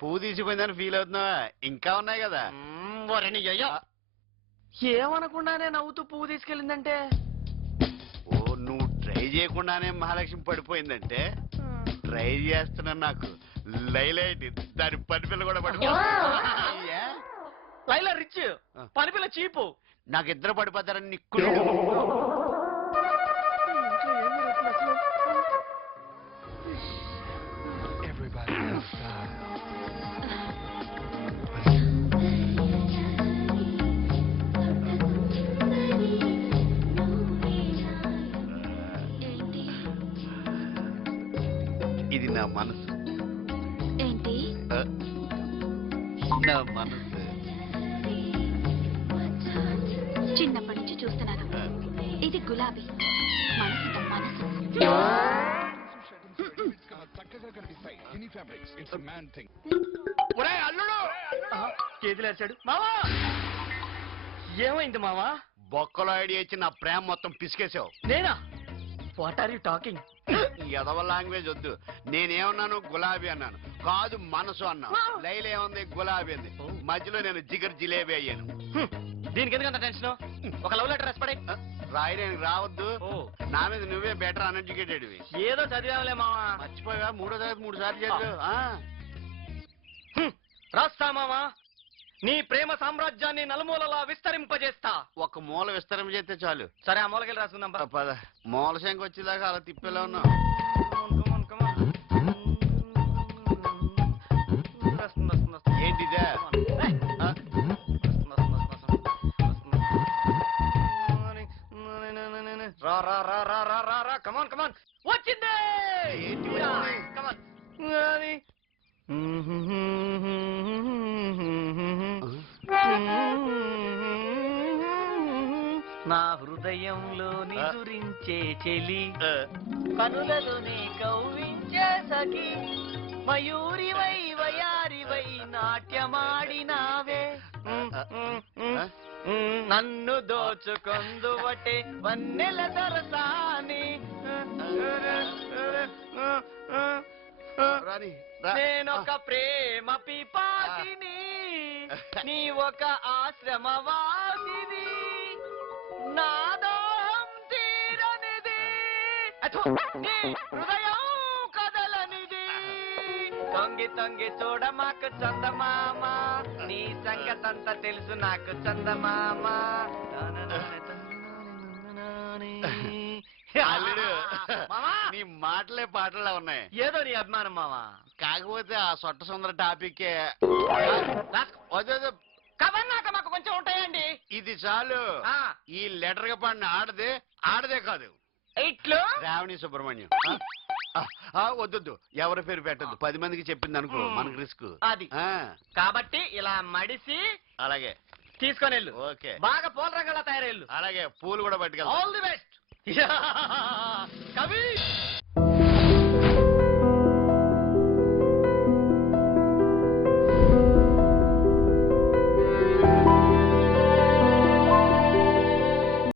పువ్వు తీసిపోయిందని ఫీల్ అవుతున్నావా? ఇంకా ఉన్నాయి కదా. ఏమనకుండానే నవ్వుతూ పువ్వు తీసుకెళ్ళిందంటే ఓ నువ్వు ట్రై చేయకుండానే మహాలక్ష్మి పడిపోయిందంటే ట్రై చేస్తున్నా. నాకు లైలైట్ దాని పని పిల్ల కూడా పడిపోయింది. లైలా రిచ్, పని పిల్ల చీపు. నాకు ఇద్దరు పడిపోతారని నిక్కు. ఇది నా మనసు. ఏంటి? నా మనసు చిన్నప్పటి నుంచి చూస్తున్నాను. ఇది గులాబీ మనసు. మనసు చేతులేసాడు. మావా ఏమైంది మావా? బొక్కలో ఐడియా ఇచ్చి నా ప్రేమ మొత్తం పిసికేసావు. నేనా? What are you talking? ఎదవ లాంగ్వేజ్ వద్దు. నేనేమన్నాను? గులాబీ అన్నాను. కాదు మనసు అన్నా. లైల ఏముంది? గులాబీ అంది. మధ్యలో నేను జిగర్ జిలేబీ అయ్యాను. దీనికి ఎందుకంత టెన్షన్? ఒక లవ్ లెటర్ రాసి పడే. రాయడానికి రావద్దు. నా మీద నువ్వే బెటర్ అన్ఎడ్యుకేటెడ్. ఏదో చదివాలే మావా. మర్చిపోయా? 3వ తరగతి 3 సార్లు చదివావు. రాస్తా మావా. నీ ప్రేమ సామ్రాజ్యాన్ని నలుమూలలా విస్తరింపజేస్తా. ఒక మూల విస్తరం చేస్తే చాలు. సరే ఆ మూలకెళ్ళి రాసుకుందాం. పద. మూల శంఖ వచ్చేదాకా అలా తిప్పేలా ఉన్నావు. ఏంటిదే? వచ్చింది. నా హృదయంలో నిదురించే చెలి, కనులలోనే కవ్వించే సఖి, మయూరివై వయారివై నాట్యమాడినావే, నన్ను దోచుకొందువటే వన్నెల దొరసాని, నేనొక ప్రేమ పిపాసిని, నీ ఒక ఆశ్రమవాసిని, నాదోహం తీరనిది, నీ హృదయం కదలనిది, తొంగి తొంగి చూడ మాకు చందమామ, నీ సంగతంతా తెలుసు నాకు చందమామ. అల్లుడు, నీ మాటలే పాటలా ఉన్నాయి. ఏదో నీ అభిమానం మావా. కాకపోతే ఆ సొట్ట సుందర టాపిక్ కవన్నాక మాకు కొంచెం ఉంటాయండి. ఇది చాలు. ఈ లెటర్ గా పడిన ఆడదే కాదు, ఇట్లు రావణి సుబ్రహ్మణ్యం. వద్దు, ఎవరి పేరు పెట్టద్దు. 10 మందికి చెప్పింది అనుకో, మనకు రిస్క్. అది కాబట్టి ఇలా మడిసి అలాగే తీసుకొని వెళ్ళు. ఓకే. బాగా పూల రంగులా తయారెళ్ళు. అలాగే పూలు కూడా పట్టుకెళ్ళి. ఆల్ ది బెస్ట్ కవి.